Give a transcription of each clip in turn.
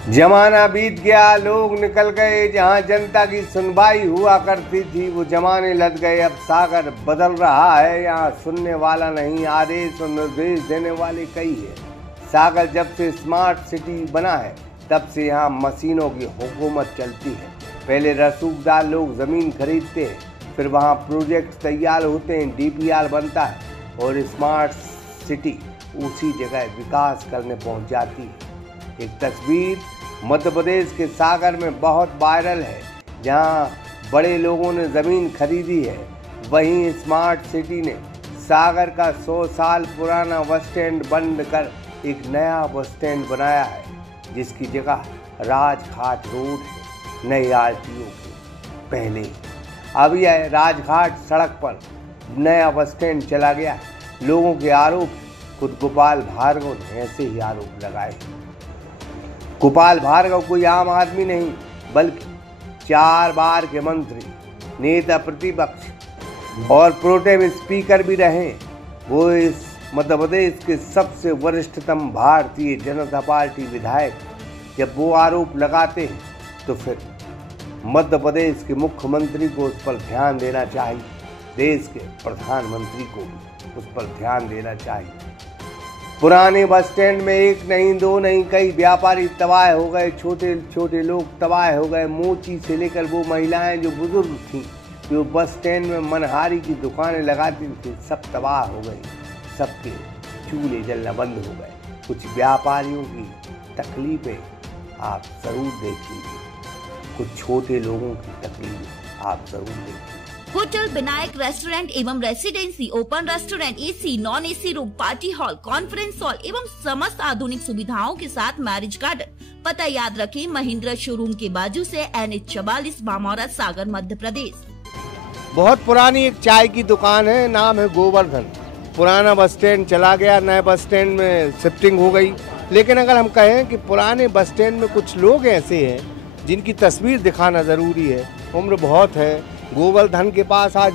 जमाना बीत गया, लोग निकल गए। जहां जनता की सुनवाई हुआ करती थी वो जमाने लद गए। अब सागर बदल रहा है, यहाँ सुनने वाला नहीं, आदेश और निर्देश देने वाले कई है। सागर जब से स्मार्ट सिटी बना है तब से यहाँ मशीनों की हुकूमत चलती है। पहले रसूखदार लोग ज़मीन खरीदते हैं, फिर वहाँ प्रोजेक्ट तैयार होते हैं, DPR बनता है और स्मार्ट सिटी उसी जगह विकास करने पहुँच जाती है। एक तस्वीर मध्य प्रदेश के सागर में बहुत वायरल है, जहां बड़े लोगों ने ज़मीन खरीदी है। वहीं स्मार्ट सिटी ने सागर का 100 साल पुराना बस स्टैंड बंद कर एक नया बस स्टैंड बनाया है, जिसकी जगह राजघाट रोड है नई RTO के पहले। अब यह राजघाट सड़क पर नया बस स्टैंड चला गया। लोगों के आरोप, खुद गोपाल भार्गव ने ऐसे ही आरोप लगाए। गोपाल भार्गव कोई आम आदमी नहीं, बल्कि 4 बार के मंत्री, नेता प्रतिपक्ष और प्रोटेम स्पीकर भी रहे। वो इस मध्य प्रदेश के सबसे वरिष्ठतम भारतीय जनता पार्टी विधायक। जब वो आरोप लगाते हैं तो फिर मध्य प्रदेश के मुख्यमंत्री को उस पर ध्यान देना चाहिए, देश के प्रधानमंत्री को भी उस पर ध्यान देना चाहिए। पुराने बस स्टैंड में एक नहीं, दो नहीं, कई व्यापारी तबाह हो गए, छोटे छोटे लोग तबाह हो गए। मोची से लेकर वो महिलाएं जो बुजुर्ग थीं, जो बस स्टैंड में मनहारी की दुकानें लगाती थी, सब तबाह हो गई। सबके चूल्हे जलना बंद हो गए। कुछ व्यापारियों की तकलीफें आप ज़रूर देख लीजिए, कुछ छोटे लोगों की तकलीफें आप ज़रूर देखिए। होटल विनायक रेस्टोरेंट एवं residency, open restaurant, AC, non AC room, party hall, conference hall एवं समस्त आधुनिक सुविधाओं के साथ मैरिज गार्डन। पता याद रखें, महिंद्रा शोरूम के बाजू से NH 44, बामौरा, सागर, मध्य प्रदेश। बहुत पुरानी एक चाय की दुकान है, नाम है गोवर्धन। पुराना बस स्टैंड चला गया, नए बस स्टैंड में शिफ्टिंग हो गई। लेकिन अगर हम कहें कि पुराने बस स्टैंड में कुछ लोग ऐसे हैं जिनकी तस्वीर दिखाना ज़रूरी है। उम्र बहुत है। गोवर्धन के पास आज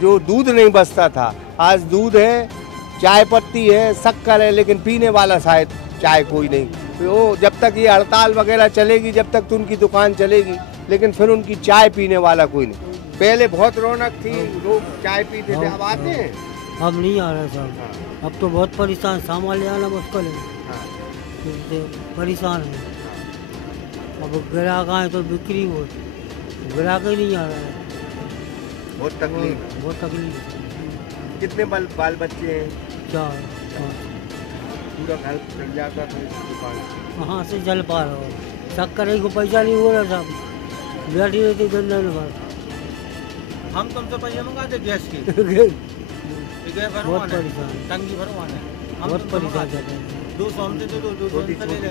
जो दूध नहीं बचता था, आज दूध है, चाय पत्ती है, शक्कर है, लेकिन पीने वाला शायद चाय कोई नहीं। तो जब तक ये हड़ताल वगैरह चलेगी, जब तक तो उनकी दुकान चलेगी, लेकिन फिर उनकी चाय पीने वाला कोई नहीं। पहले बहुत रौनक थी, लोग चाय पीते थे। अब आते हैं? अब नहीं आ रहा साहब। अब तो बहुत परेशान, सामान ले आना मुश्किल है, परेशान है। अब ग्राहक आए तो बिक्री हो, ग्राहक ही नहीं आ रहा है। बहुत तकलीफ। कितने बाल बच्चे हैं? 4। पूरा घर चल जाता था इस दुकान से? कहाँ से चल पा रहा हो? शक्कर को पैसा नहीं हो रहा साहब, बैठी रहती गंदे में। हम तुमसे पैसे मंगाते गैस की बहुत परेशान, टंकी भरवाने, बहुत परेशान जाते हैं। 200 हमसे तो 200 ले ले।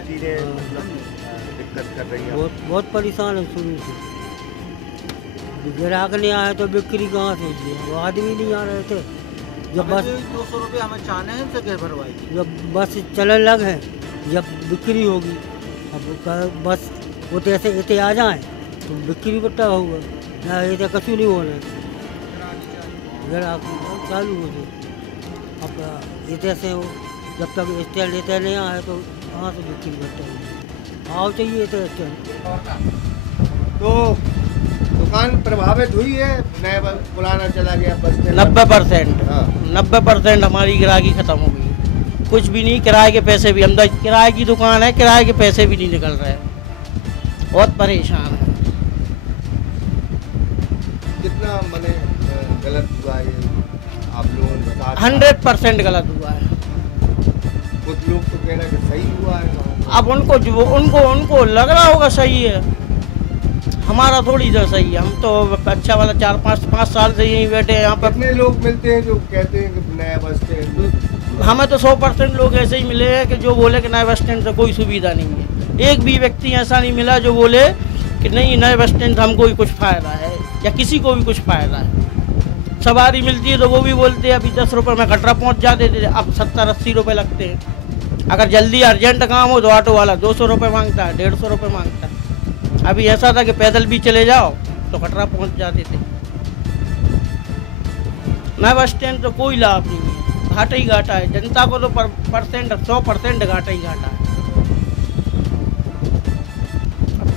दिक्कत कर रही है, बहुत परेशान है शुरू से। ग्राहक नहीं आए तो बिक्री कहाँ से होती है? वो आदमी नहीं आ रहे थे। जब बस 200 रुपये हमें चाहने हैं उनसे गैस भरवाई। जब बस चलने लग है, जब बिक्री होगी, अब बस वो ऐसे आ जाए तो बिक्री बट्टा होगा ना, ये कछु नहीं हो रहा। ग्राहक चालू हो जाए। अब ये से हो, जब तक स्टैंड लेते नहीं आए तो कहाँ से बिक्री बट्टा होगी? आओ चाहिए तो स्टैंड। तो दुकान प्रभावित हुई है, नया पुराना चला गया बस स्टैंड? 90%। हाँ। 90% हमारी ग्राहकी खत्म हो गई। कुछ भी नहीं, किराए के पैसे भी, हम किराए की दुकान है, किराए के पैसे भी नहीं निकल रहे। बहुत परेशान है। कितना मने गलत हुआ है आप लोगों के साथ? 100% गलत हुआ है। कुछ लोग तो कह रहे हैं कि सही हुआ है। अब उनको लग रहा होगा सही है, हमारा थोड़ी जो सही है। हम तो अच्छा वाला 4-5 साल से यहीं बैठे हैं यहाँ पर। कितने लोग मिलते हैं जो कहते हैं कि नया बस स्टैंड? हमें तो 100% लोग ऐसे ही मिले हैं कि जो बोले कि नए बस स्टैंड से कोई सुविधा नहीं है। एक भी व्यक्ति ऐसा नहीं मिला जो बोले कि नहीं नए बस स्टैंड से हमको भी कुछ फ़ायदा है या किसी को भी कुछ फ़ायदा है। सवारी मिलती है तो वो भी बोलते हैं अभी 10 रुपये में कटरा पहुँच जाते थे, अब 70-80 रुपये लगते हैं। अगर जल्दी अर्जेंट काम हो तो ऑटो वाला 200 रुपये मांगता है, 150 रुपये मांगता है। अभी ऐसा था कि पैदल भी चले जाओ तो कटरा पहुंच जाते थे। नया बस स्टैंड तो कोई लाभ नहीं है, घाटा ही घाटा है। जनता को तो 100% घाटा ही घाटा है।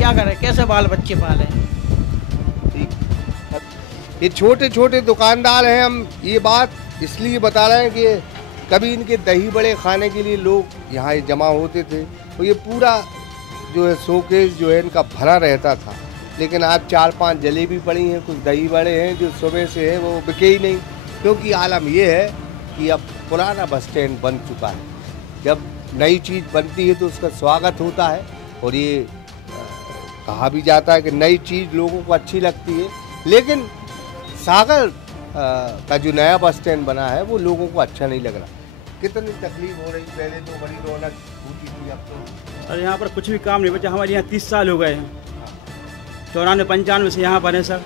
क्या करें, कैसे बाल बच्चे पालें। ये छोटे छोटे दुकानदार हैं, हम ये बात इसलिए बता रहे हैं कि कभी इनके दही बड़े खाने के लिए लोग यहाँ जमा होते थे, तो ये पूरा जो है शोकेस जो है इनका भरा रहता था। लेकिन आज 4-5 जलेबी पड़ी हैं, कुछ दही बड़े हैं जो सुबह से है वो बिके ही नहीं, क्योंकि आलम ये है कि अब पुराना बस स्टैंड बन चुका है। जब नई चीज़ बनती है तो उसका स्वागत होता है, और ये कहा भी जाता है कि नई चीज़ लोगों को अच्छी लगती है। लेकिन सागर का जो नया बस स्टैंड बना है वो लोगों को अच्छा नहीं लग रहा। कितनी तकलीफ हो रही, पहले तो बड़ी रौनक होती थी, अब तो सर यहाँ पर कुछ भी काम नहीं बचा। हमारे यहाँ 30 साल हो गए हैं, 94-95 से यहाँ पर है सर।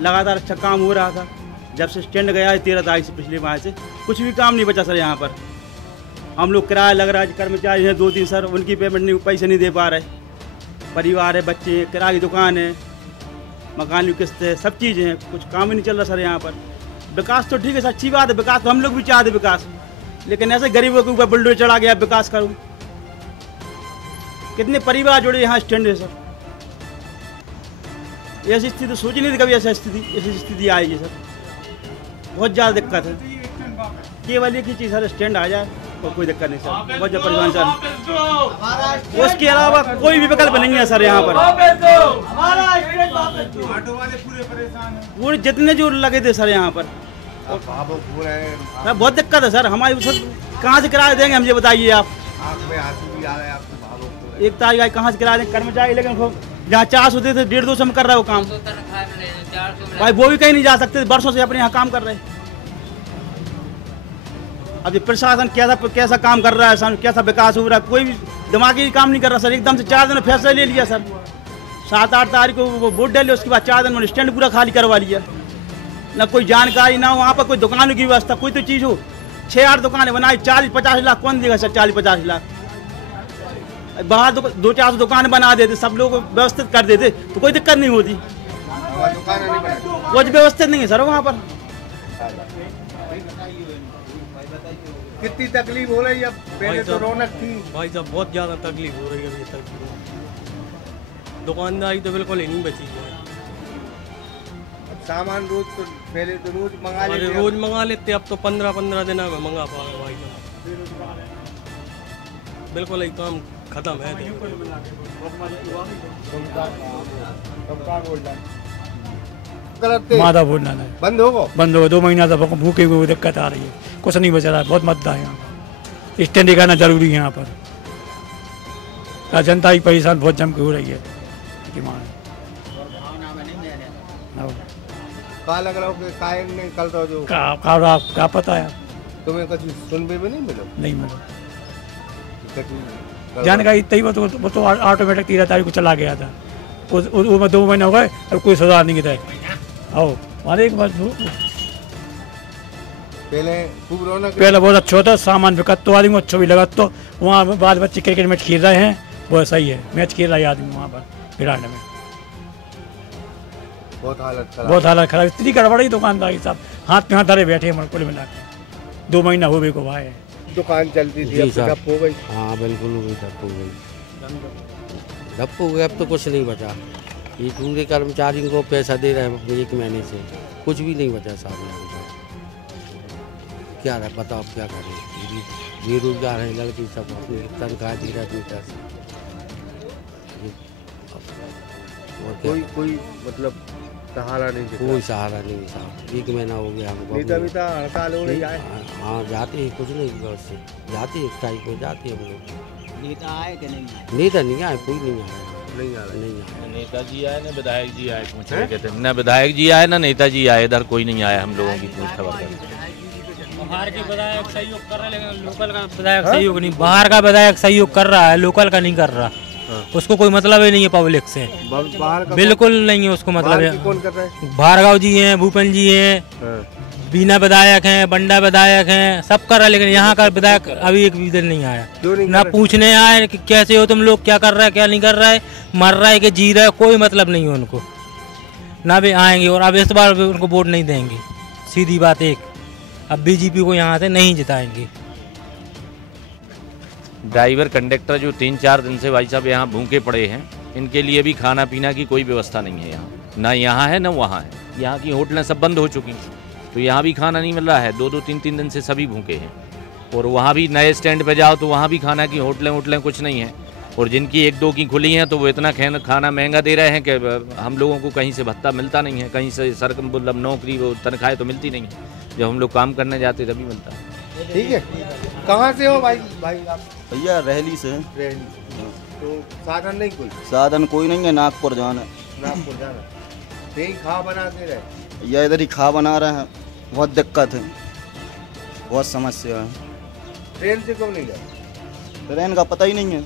लगातार अच्छा काम हो रहा था। जब से स्टैंड गया है 13 तारीख से, पिछले माह से कुछ भी काम नहीं बचा सर यहाँ पर। हम लोग किराया लग रहा है, कर्मचारी हैं 2-3 सर, उनकी पेमेंट नहीं, पैसे नहीं दे पा रहे। परिवार है, बच्चे हैं, किराए की दुकान है, मकान की किस्त है, सब चीज़ें हैं, कुछ काम ही नहीं चल रहा सर यहाँ पर। विकास तो ठीक है सर, अच्छी बात है, विकास तो हम लोग भी चाहते विकास, लेकिन ऐसे गरीबों के ऊपर बुलडोजर चढ़ा गया विकास करूँ। कितने परिवार जुड़े यहाँ स्टैंड है सर। ऐसी स्थिति तो सोची नहीं थी कभी, ऐसी स्थिति आएगी सर। बहुत ज़्यादा दिक्कत है। केवल एक ही चीज़ सर, स्टैंड आ जाए तो कोई दिक्कत नहीं सर। बहुत ज़्यादा परेशान सर, उसके अलावा कोई भी विकल्प नहीं है सर यहाँ पर। पूरे जितने जो लगे थे सर यहाँ पर, बहुत दिक्कत है सर हमारी। सर कहाँ से किराया देंगे हम, ये बताइए आप। 1 तारीख आई, कहाँ से किराया देंगे कर्मचारी? लेकिन जहाँ 400 देते थे 150-200 में कर रहा है वो काम भाई, वो भी कहीं नहीं जा सकते, वर्षों से अपने यहाँ काम कर रहे हैं। अब ये प्रशासन कैसा काम कर रहा है, कैसा विकास हो रहा है, कोई भी दिमागी काम नहीं कर रहा सर। एकदम से 4 दिन में फैसला ले लिया सर। 7-8 तारीख को वो वोट डाले, उसके बाद 4 दिन में स्टैंड पूरा खाली करवा लिया। ना कोई जानकारी, ना वहाँ पर कोई दुकानों की व्यवस्था, कोई तो चीज़ हो। 6-8 दुकानें बनाई, 40-50 लाख कौन देगा सर? 40-50 लाख बाहर 200-400 दुकान बना देते, सब लोग व्यवस्थित कर देते तो कोई दिक्कत नहीं होती। कुछ व्यवस्थित नहीं है सर वहाँ पर। कितनी तकलीफ हो रही है? अब पहले तो रौनक थी भाई साहब, बहुत ज़्यादा तकलीफ हो रही है अभी तक। दुकानदारी तो बिल्कुल ही नहीं बची है। अब सामान रोज तो पहले तो रोज मंगा लेते, रोज मंगा लेते, अब तो 15-15 दिन में मंगा पा रहे भाई साहब। बिल्कुल ही काम खत्म है। माधा बोलना है, बंद होगा 2 महीना से भूखे हुए दिक्कत आ रही है, कुछ नहीं बच रहा है। बहुत मद्दा है यहाँ पर, स्टैंड दिखाना जरूरी है यहाँ पर। जनता ही परेशान बहुत जम के हो रही है। लग रहा हो नहीं कल रहा जो क्या पता है तुम्हें, कुछ सुनने में नहीं मिला? नहीं मिला जानकारी इतनी। वो तो ऑटोमेटिक 13 तारीख को चला गया था, उसमें 2 महीने हो गए, अब कोई सुधार नहीं किया। आओ हमारे एक पहले बहुत अच्छा होता, सामान बिकत तो आदमी अच्छा भी लगा। तो वहाँ बाद बच्चे क्रिकेट मैच खेल रहे हैं, वो सही है, मैच खेल रहा है आदमी वहाँ पर विराट में। बहुत हालत खराब, इतनी गड़बड़ी दुकानदारी साहब, हाथ में हाथ धरे बैठे हैं कुल मिला के। 2 महीना हो गए को भाई दुकान चलती थी, अब ठप हो गई। हाँ बिल्कुल ठप हो गई, ठप हो गया। अब तो कुछ नहीं बचा। ये पूरे कर्मचारियों को पैसा दे रहे हैं 1 महीने से, कुछ भी नहीं बचा साहब। क्या बताओ अब क्या करें? बेरोजगार हैं लड़की सब, अपनी तनख्वाह दी रहे अपनी तरफ से। कोई मतलब सहारा नहीं, कोई सहारा नहीं साहब। 1 महीना हो गया हमको। हड़ताल हो रही है। हाँ जाते हैं, कुछ नहीं व्यवस्था जाते हैं, स्ट्राइक में जाते हैं हम लोग। नेता आए कि नहीं आए? नेता नहीं आए, कोई नहीं आया। नेताजी आए ना विधायक जी आए, पूछ रहे कहते ना विधायक जी आए ना नेताजी आए, इधर कोई नहीं आया हम लोगों की पूछ खबर कर। बाहर के विधायक सहयोग कर रहे हैं, लेकिन लोकल का विधायक सहयोग नहीं। बाहर का विधायक सहयोग कर रहा है, लोकल का नहीं कर रहा। उसको कोई मतलब ही नहीं है पब्लिक से, बिल्कुल नहीं है उसको मतलब है। कौन कर रहा है? भार्गव जी हैं, भूपेंद्र जी हैं, बीना विधायक हैं, बंडा विधायक हैं, सब कर रहा है। लेकिन यहाँ का विधायक अभी एक भी दिन नहीं आया, ना पूछने आए कि कैसे हो तुम लोग, क्या कर रहा है क्या नहीं कर रहा है, मर रहा है कि जी रहा है, कोई मतलब नहीं है उनको। ना भी आएंगे, और अब इस बार भी उनको वोट नहीं देंगे, सीधी बात एक। अब बीजेपी को यहाँ से नहीं जिताएंगे। ड्राइवर कंडक्टर जो 3-4 दिन से भाई साहब यहाँ भूखे पड़े हैं, इनके लिए भी खाना पीना की कोई व्यवस्था नहीं है यहाँ, ना यहाँ है ना वहाँ है। यहाँ की होटलें सब बंद हो चुकी हैं, तो यहाँ भी खाना नहीं मिल रहा है। 2-2 3-3 दिन से सभी भूखे हैं। और वहाँ भी नए स्टैंड पे जाओ तो वहाँ भी खाना की होटलें कुछ नहीं है। और जिनकी 1-2 की खुली हैं तो वो इतना खाना महंगा दे रहे हैं कि हम लोगों को कहीं से भत्ता मिलता नहीं है, कहीं से मतलब नौकरी वो तनख्वाहें तो मिलती नहीं है। जब हम लोग काम करने जाते तभी मिलता है। ठीक है, कहाँ से हो भाई आप? भैया रहली से। रहली। तो साधन नहीं कोई? साधन कोई नहीं है, नागपुर जाना। नागपुर जाना, यही खा बनाते रहे? भैया इधर ही खा बना रहे हैं, बहुत दिक्कत है, बहुत समस्या है। ट्रेन से क्यों नहीं गए? ट्रेन का पता ही नहीं है,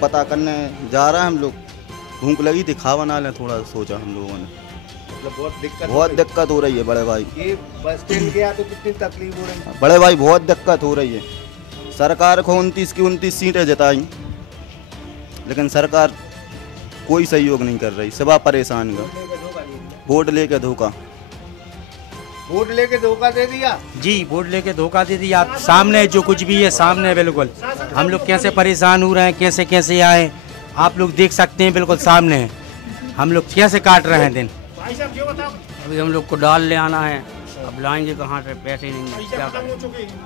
पता करने जा रहे हैं हम लोग। भूख लगी थी, खा बना लें थोड़ा, सोचा हम लोगों ने। मतलब बहुत दिक्कत हो रही है बड़े भाई। ये बस स्टैंड गया तो कितनी तकलीफ हो रही है बड़े भाई? बहुत दिक्कत हो रही है। सरकार को 29 की 29 सीटें जिताई, लेकिन सरकार कोई सहयोग नहीं कर रही, सिवा परेशान का। वोट लेके धोखा। वोट लेके धोखा दे दिया? जी, वोट लेके धोखा दे दिया। सामने जो कुछ भी है सामने, बिल्कुल हम लोग कैसे परेशान हो रहे हैं, कैसे कैसे आए, आप लोग देख सकते हैं, बिल्कुल सामने है। हम लोग कैसे काट रहे हैं दिन। अभी हम लोग को दाल ले आना है, अब लाएंगे कहाँ से, पैसे नहीं है, क्या खत्म हो चुके हैं।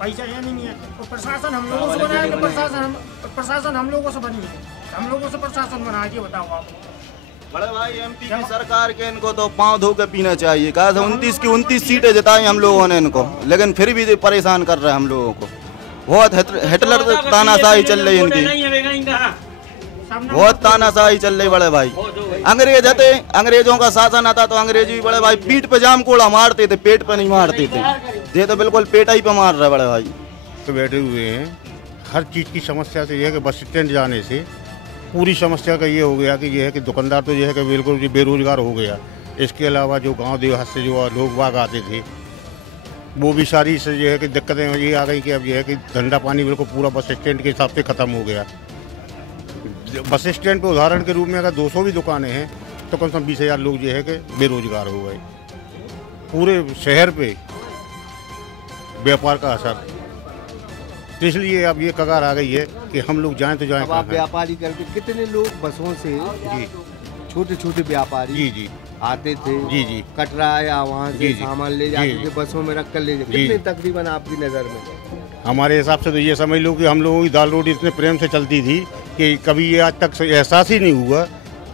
पैसा यहाँ नहीं है। और प्रशासन हम लोगों से बनाया कि प्रशासन हम लोगों से बनी है, हम लोगों से प्रशासन बना के बताओ आप। बड़े भाई एमपी की सरकार के इनको तो पाँव धो के पीना चाहिए। कहा 29 की 29 सीटें जिताई हम लोगों ने इनको, लेकिन फिर भी परेशान कर रहे हैं हम लोगों को। बहुत हिटलर तानाशाही चल रही है इनकी, बहुत तानाशाही चल रही बड़े भाई। अंग्रेज थे, अंग्रेजों का शासन आता तो अंग्रेजी भी बड़े भाई पीठ पे जाम कोड़ा मारते थे, पेट पे नहीं मारते थे। ये तो बिल्कुल पेटा ही पे मार रहा है बड़े भाई। तो बैठे हुए हैं, हर चीज़ की समस्या से यह है कि बस स्टैंड जाने से पूरी समस्या का ये हो गया कि ये है कि दुकानदार तो ये है कि बिल्कुल बेरोजगार हो गया। इसके अलावा जो गांव देहात से जो लोग बाग आते थे वो भी सारी से ये है कि दिक्कतें ये आ गई कि अब ये है कि धंधा पानी बिल्कुल पूरा बस स्टैंड के हिसाब से ख़त्म हो गया। बस स्टैंड पे उदाहरण के रूप में अगर 200 भी दुकानें हैं तो कम से कम 20,000 लोग जो है कि बेरोजगार हो गए। पूरे शहर पे व्यापार का असर, तो इसलिए अब ये कगार आ गई है कि हम लोग जाएं तो जाएं। अब आप व्यापारी करके कितने लोग बसों से, जी छोटे छोटे व्यापारी जी आते थे, जी कटरा या वहाँ से सामान ले जाते थे, बसों में रख कर ले जाते। कितने तकरीबन आपकी नज़र में? हमारे हिसाब से तो ये समझ लो कि हम लोगों की दाल रोटी इतने प्रेम से चलती थी कि कभी ये आज तक एहसास ही नहीं हुआ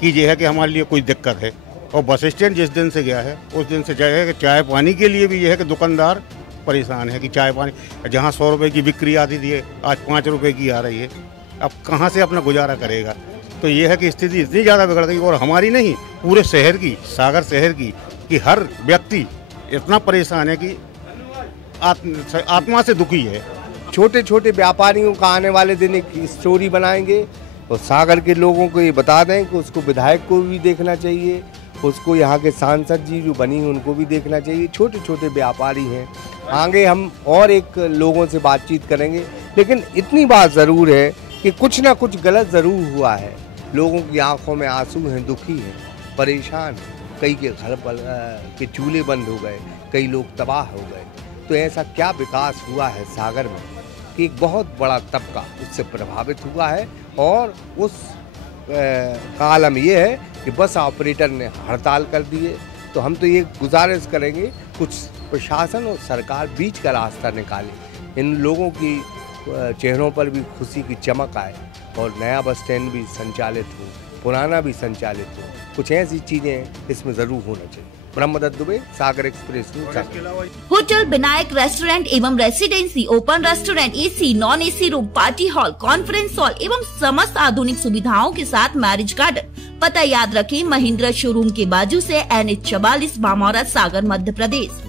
कि ये है कि हमारे लिए कोई दिक्कत है। और बस स्टैंड जिस दिन से गया है उस दिन से है कि चाय पानी के लिए भी ये है कि दुकानदार परेशान है कि चाय पानी जहाँ 100 रुपये की बिक्री आती थी आज 5 रुपये की आ रही है। अब कहाँ से अपना गुजारा करेगा। तो ये है कि स्थिति इतनी ज़्यादा बिगड़ गई, और हमारी नहीं पूरे शहर की, सागर शहर की, कि हर व्यक्ति इतना परेशान है कि आत्मा से दुखी है। छोटे छोटे व्यापारियों का आने वाले दिन एक स्टोरी बनाएंगे और सागर के लोगों को ये बता दें कि उसको विधायक को भी देखना चाहिए, उसको यहाँ के सांसद जी जो बनी हैं उनको भी देखना चाहिए। छोटे छोटे व्यापारी हैं। आगे हम और एक लोगों से बातचीत करेंगे, लेकिन इतनी बात ज़रूर है कि कुछ ना कुछ गलत ज़रूर हुआ है। लोगों की आंखों में आंसू हैं, दुखी हैं, परेशान हैं। कई के घर के चूल्हे बंद हो गए, कई लोग तबाह हो गए। तो ऐसा क्या विकास हुआ है सागर में कि एक बहुत बड़ा तबका उससे प्रभावित हुआ है। और उस का आलम ये है कि बस ऑपरेटर ने हड़ताल कर दिए। तो हम तो ये गुजारिश करेंगे कुछ प्रशासन और सरकार बीच का रास्ता निकाले, इन लोगों की चेहरों पर भी खुशी की चमक आए और नया बस स्टैंड भी संचालित हो, पुराना भी संचालित हो। कुछ ऐसी चीज़ें इसमें ज़रूर होना चाहिए। Brahmadatt Dubey, Sagar express news. Hotel Vinayak restaurant एवं residency, open restaurant, AC non AC room, party hall, conference hall एवं समस्त आधुनिक सुविधाओं के साथ मैरिज गार्डन। पता याद रखें, महिंद्रा शोरूम के बाजू से NH 44 बामौरा, सागर, मध्य प्रदेश।